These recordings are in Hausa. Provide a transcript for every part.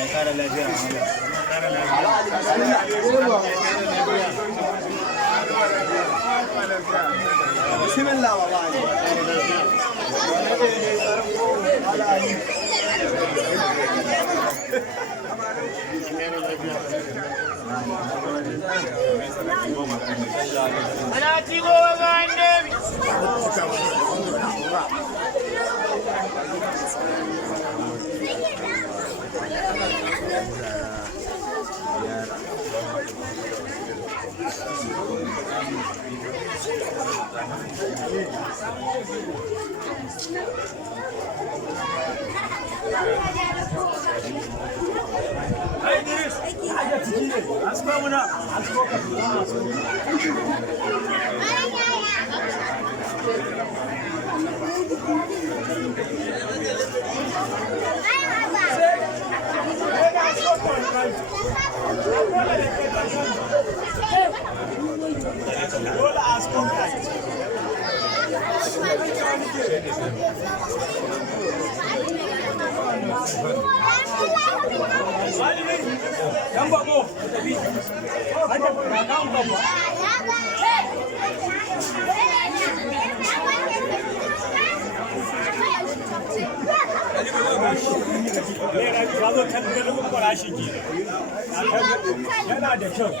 Allah ya kara lafiya. Bismillah wallahi. Ana tigo ga annabi. Hey Idris, aje ciki ne. Asko muna, asko ka. Dole asko ka. Yan babo, tafi. Hajja ba kan babo. Yana da kyau.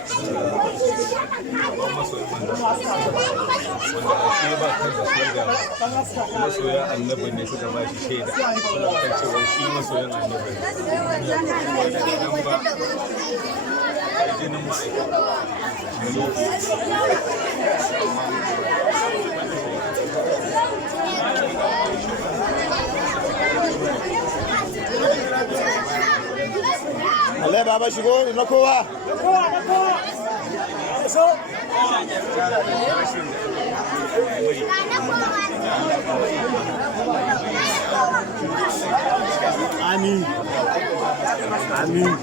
Masoyan annabi ne suka ba shi shaida kan cewa shi masoyan annabi ne jinin Allah baba shigo na kowa. So. Amin. Amin.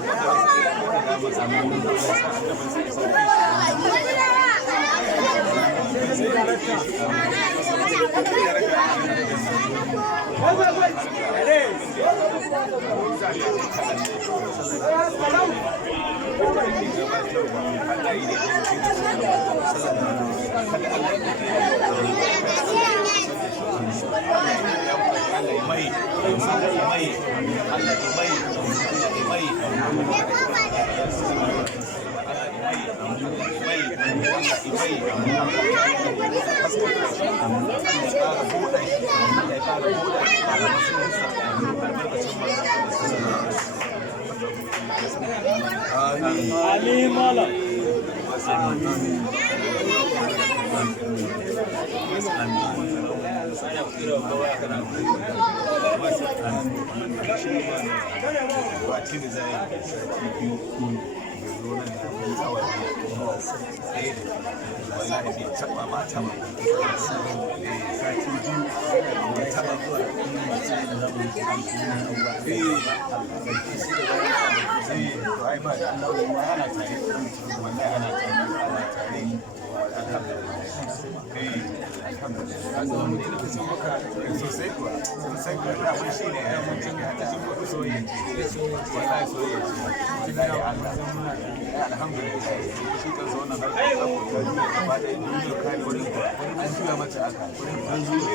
Amin malam.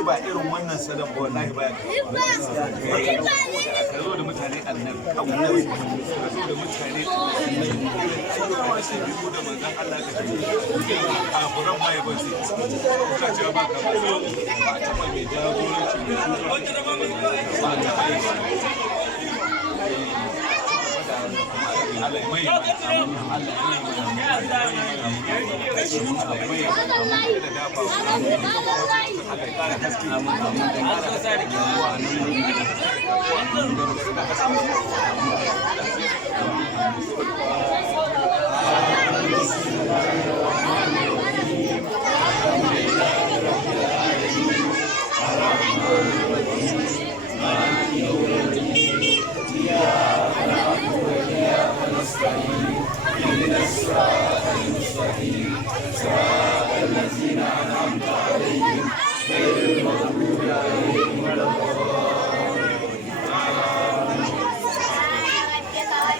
ba irin wannan sadan ba wallahi ba ka zo da mutane annabi annabi ka zo da mutane kuma sai biyu da manzon Allah ka ce a furan mai ba sai ka ce ba ka ba ta mai jagoranci ba ta mai اهدنا الصراط